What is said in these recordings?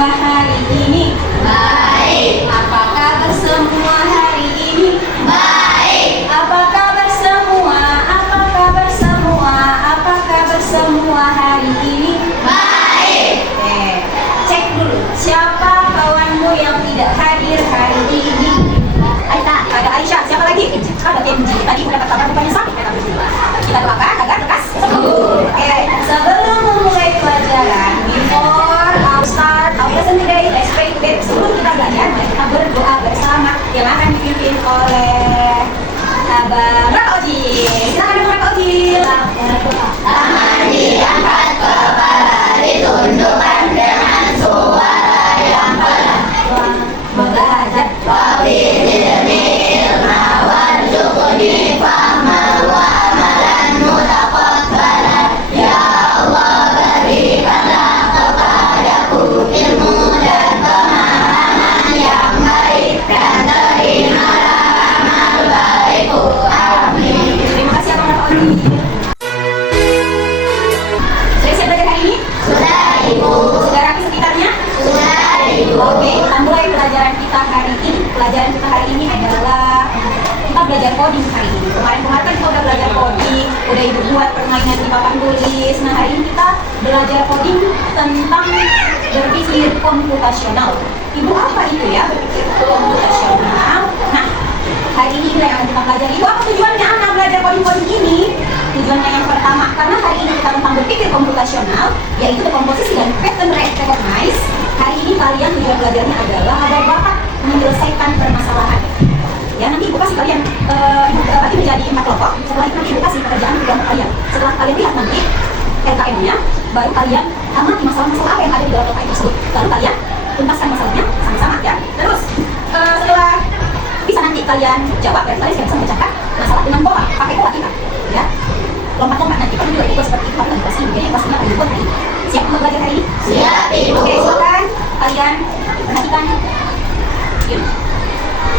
semua hari ini? Baik. Apa kabar semua hari ini? Baik. Apa kabar semua? Apa kabar semua? Apa kabar semua hari ini? Baik. Cek dulu, siapa kawanmu yang tidak hadir hari ini? Ada Aisyah, siapa lagi? Ada Kenji. Tadi mendapat kabar rupanya sakit kata berdua. Kita doakan agar lekas sembuh. Oke, sebelum memulai pelajaran, before our start our lesson today, let's pray together. Sebelum kita belajar, kita berdoa bersama yang akan dipimpin oleh Abang Raka Ojil. Silakan Abang Raka Ojil. Tangan diangkat, kepala ditundukkan dengan suara yang pelan. Belajar. Wabidilmi ilma warzuqni fahman wa amalan mutaqabbalan. Ya Allah, berikanlah kepadaku ilmu dan pemahaman yang baik, dan terimalah amal baikku. Amin. Terima kasih Abang Raka Ojil. Sudah siap belajar hari ini? Sudah, Ibu. Sudah rapi sekitarnya? Sudah, Ibu. Oke, kita mulai pelajaran kita hari ini. Pelajaran kita hari ini adalah kita belajar coding hari ini. Kemarin-kemarin kan kita udah belajar coding, udah ibu buat permainan di papan tulis. Nah, hari ini kita belajar coding tentang berpikir komputasional. Ibu, apa itu ya berpikir komputasional? Nah, hari ini yang akan kita pelajari. Ibu, apa tujuannya anak belajar coding-coding ini? Tujuannya yang pertama, karena hari ini kita tentang berpikir komputasional, yaitu komposisi dan pattern recognize. Hari ini kalian tujuan belajarnya adalah agar bakat menyelesaikan permasalahan. Ya, nanti ibu kasih kalian, ibu bagi menjadi 4 kelompok. Setelah itu nanti ibu kasih pekerjaan ke kelompok kalian. Setelah kalian lihat nanti LKM-nya, baru kalian amati masalah-masalah apa yang ada di dalam LKM tersebut. Lalu kalian tuntaskan masalahnya sama-sama ya. Terus setelah bisa nanti kalian jawab, dan kalian bisa memecahkan masalah dengan pola, pakai pola kita. Ya, lompat-lompat nanti kan juga ikut seperti itu, kalian dikasih jadi pastinya akan dibuat hari ini. Siap untuk belajar hari ini? Siap, Ibu. Oke, silakan kalian perhatikan. Yuk.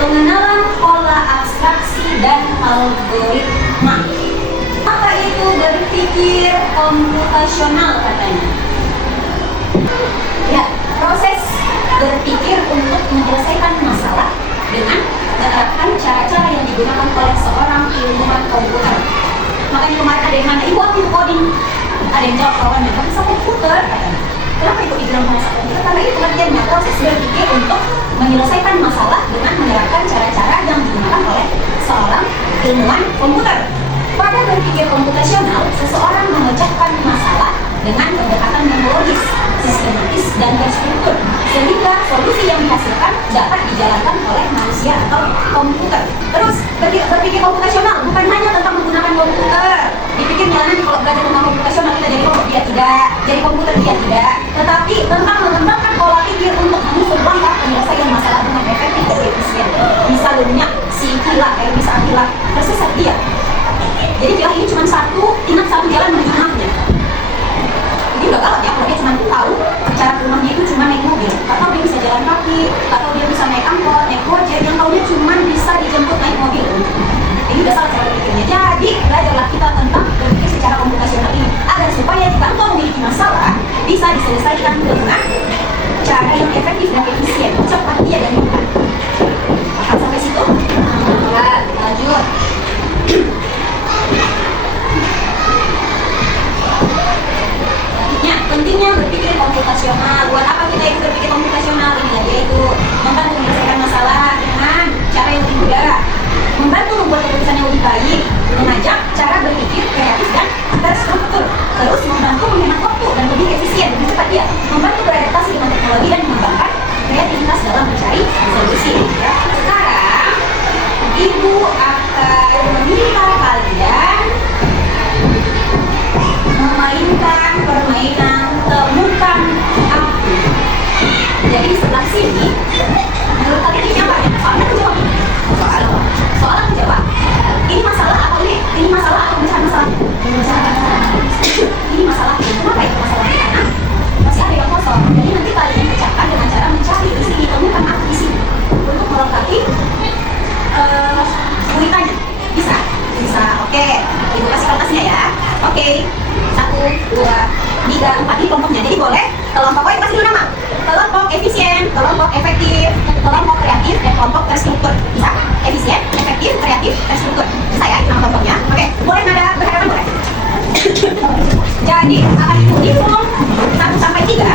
Pengenalan pola abstraksi dan algoritma. Apa itu berpikir komputasional katanya? Ya, proses berpikir untuk menyelesaikan masalah dengan menerapkan cara-cara yang digunakan oleh seorang ilmuwan komputer. Makanya kemarin ada yang nanya, ibu apa itu coding? Ada yang jawab kawannya, kamu bisa komputer katanya. Kenapa ibu dibilang bahasa komputer? Karena itu pengertiannya proses berpikir untuk menyelesaikan masalah dengan menerapkan cara-cara yang digunakan oleh seorang ilmuwan komputer. Pada berpikir komputasional, seseorang memecahkan masalah dengan pendekatan metodologis, sistematis, dan terstruktur, sehingga solusi yang dihasilkan dapat dijalankan oleh manusia atau komputer. Terus, berpikir komputasional bukan hanya tentang menggunakan komputer. Dipikirnya nanti kalau belajar tentang komputasional kita jadi robot, dia tidak, jadi komputer dia tidak, tetapi tentang mengembangkan pola pikir untuk menyusun langkah penyelesaian masalah dengan efektif dan efisien. Misalnya si Kila, bisa Kila tersesat dia. Jadi Kila ini cuma ingat satu jalan menuju rumahnya. Jadi udah galak ya, kalau dia cuma tahu cara ke rumahnya itu cuma naik mobil, atau dia bisa jalan kaki, atau dia bisa naik angkot, naik gojek, yang tahunya cuma bisa dijemput naik mobil. Ini udah salah cara berpikirnya. Jadi belajarlah kita tentang berpikir secara komputasional ini, agar supaya jika engkau memiliki masalah bisa diselesaikan dengan cara yang efektif dan efisien, cepat dia dan mudah. Paham sampai situ? Enggak, lanjut. Pentingnya berpikir komputasional. Buat apa kita itu berpikir komputasional? Ini lagi yaitu membantu menyelesaikan masalah dengan cara yang lebih mudah, membantu membuat keputusan yang lebih baik, mengajak cara berpikir kreatif dan terstruktur, terus membantu menghemat waktu dan lebih efisien, lebih cepat dia, membantu beradaptasi dengan teknologi dan mengembangkan kreativitas dalam mencari solusi. Sekarang ibu akan meminta kalian memainkan permainan temukan aku. Jadi di sebelah sini, menurut kalian ini apa? Soalnya aku jawab. Soal aku jawab. Ini masalah atau ini masalah atau pemecahan masalah? Ini masalah. Kenapa itu masalah? Karena masih ada yang kosong. Jadi nanti kalian pecahkan dengan cara mencari di sini, temukan aku di sini untuk melengkapi kuitannya. Bisa. Oke. Ibu kasih kertasnya ya. Oke. 1, 2, 3, 4 ini kelompoknya. Jadi boleh kelompok, oh kasih dulu nama. Kelompok efisien, kelompok efektif, kelompok kreatif, dan kelompok terstruktur. Bisa? Efisien, efektif, kreatif, terstruktur. Bisa ya nama kelompoknya? Oke, boleh nada berhadapan boleh? Jadi akan dihitung 1 sampai 3.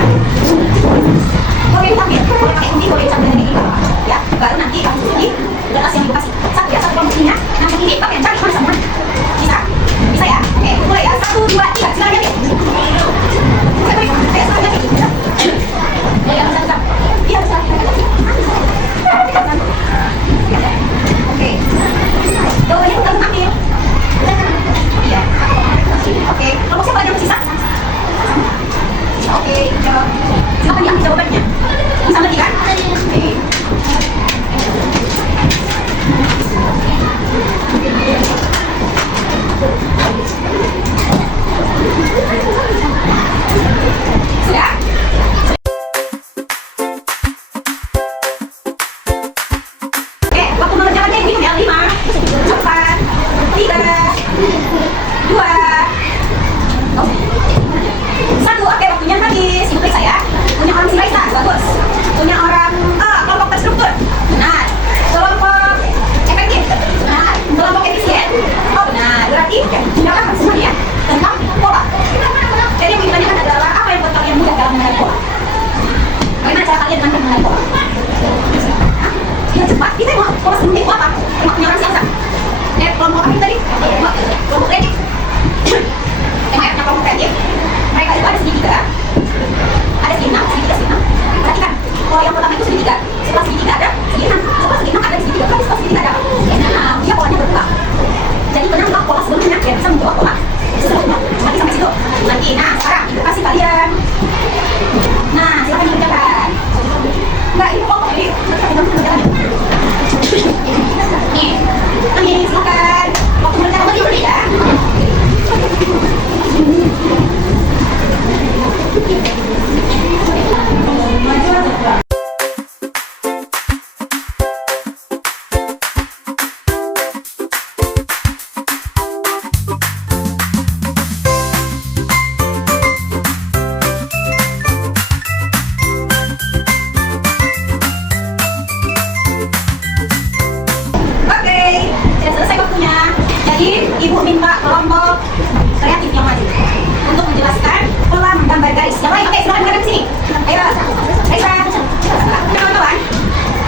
Boleh diambil, boleh pakai undi, boleh diambil dari bawah. Ya, baru nanti kamu susun di kertas yang ibu kasih. Satu ya, satu kelompok ini ya. Nanti ini pakai cari mana sama. Bisa? Bisa ya? Oke, mulai ya. 1, 2, 3. Silakan ya. Oke. Jawabannya bukan ambil. Iya. Oke. Kelompok siapa lagi yang sisa? Oke. Silakan diambil jawabannya. Bisa lagi kan? Oke. Sudah? Oke, waktu mengerjakannya ini ya 5, 4, 3, 2, 1. Oke, waktunya habis. Ibu periksa ya. Punya orang si Raisa, bagus. Punya orang kelompok terstruktur. Benar. Kelompok efektif. Benar. Kelompok efisien. Oh benar. Berarti sudah paham semuanya tentang pola. Jadi yang ditanyakan adalah apa yang buat kalian mudah dalam mengenai pola? Bagaimana cara kalian mampu mengenai pola? Ya cepat. Kita mau pola sebelumnya itu apa? Punya orang siapa? Kelompok apa tadi? Kelompok kreatif. Yang kelompok kreatif. Mereka itu ada segitiga. Ada segi 6, segitiga segi 6. Perhatikan, pola yang pertama itu segitiga. Setelah segitiga ada segi 6. Setelah segi 6 ada segitiga. Berarti setelah segitiga ada apa? Nah, dia polanya berulang. Jadi kenapa pola sebelumnya biar bisa menjawab pola sebelumnya. Nanti sampai situ. Nanti, nah sekarang ibu kasih kalian. Nah, silakan dikerjakan. Enggak, ini kelompok jadi kita kerjakan. Nih, silakan. Waktu mengerjakan dulu ya. Ibu minta kelompok kreatif yang maju untuk menjelaskan pola menggambar garis. Yang lain, oke, silakan berada di sini. Ayo, Raisa, kawan-kawan,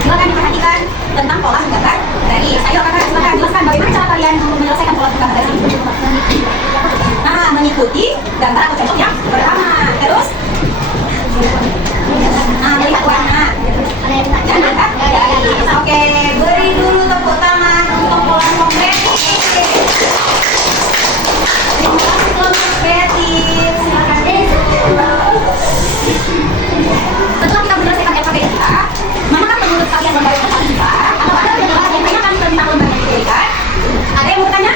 silakan diperhatikan tentang pola menggambar garis. Ayo, kakak, silakan jelaskan bagaimana cara kalian menyelesaikan pola menggambar garis ini. Nah, mengikuti gambar atau contoh yang pertama. Terus, nah, melihat warna dan angkat garis. Oke, beri dulu tepuk tangan untuk pola konkret. Kelompok kreatif, silakan. Setelah kita menyelesaikan LKP kita, manakah menurut kalian lembaga yang paling besar? Atau ada yang tanyakan tentang lembaga yang diberikan? Ada yang mau bertanya?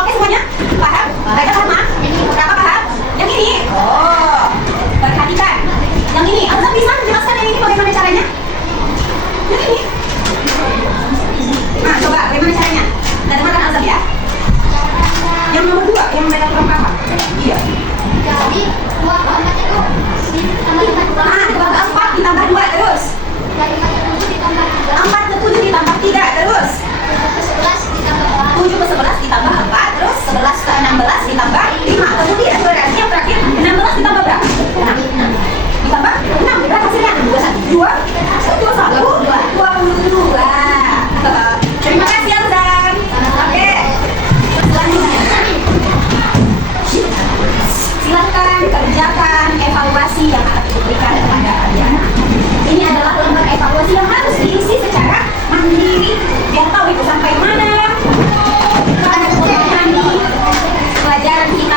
Oke semuanya? Paham? Baca sama? Berapa paham? Yang ini? Oh, perhatikan. Yang ini, Anda bisa menjelaskan yang ini bagaimana caranya? Yang ini? Nah, coba bagaimana caranya? Dan makan Azam ya. Yang nomor 2, yang mereka kurang paham. Iya. Jadi 2 ke 4 itu tambah 4 ditambah 2 terus. dari 4 ke 7 ditambah 4 ke 7 ditambah 3 terus. 11 ditambah 7 ke 11 ditambah 4 terus 11 ke 16 ditambah 5. Kemudian berarti yang terakhir 16 ditambah berapa? 6. Ditambah 6 berapa hasilnya? 2 22. Terima kasih Azam. Oke. Silakan kerjakan evaluasi yang akan diberikan kepada kalian. Ini adalah lembar evaluasi yang harus diisi secara mandiri. Biar tahu itu sampai mana pelajaran kita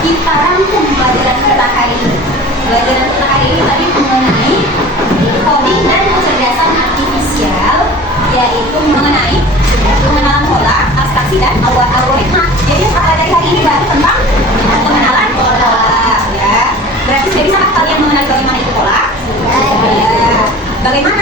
kita rangkum pelajaran kita hari ini. Pelajaran kita hari ini tadi mengenai coding dan kecerdasan artifisial, yaitu mengenai pengenalan pola, abstraksi, dan algoritma. Jadi pelajaran hari ini baru tentang pengenalan pola, ya. Berarti sudah bisa kalian mengenali bagaimana itu pola? Ya. Bagaimana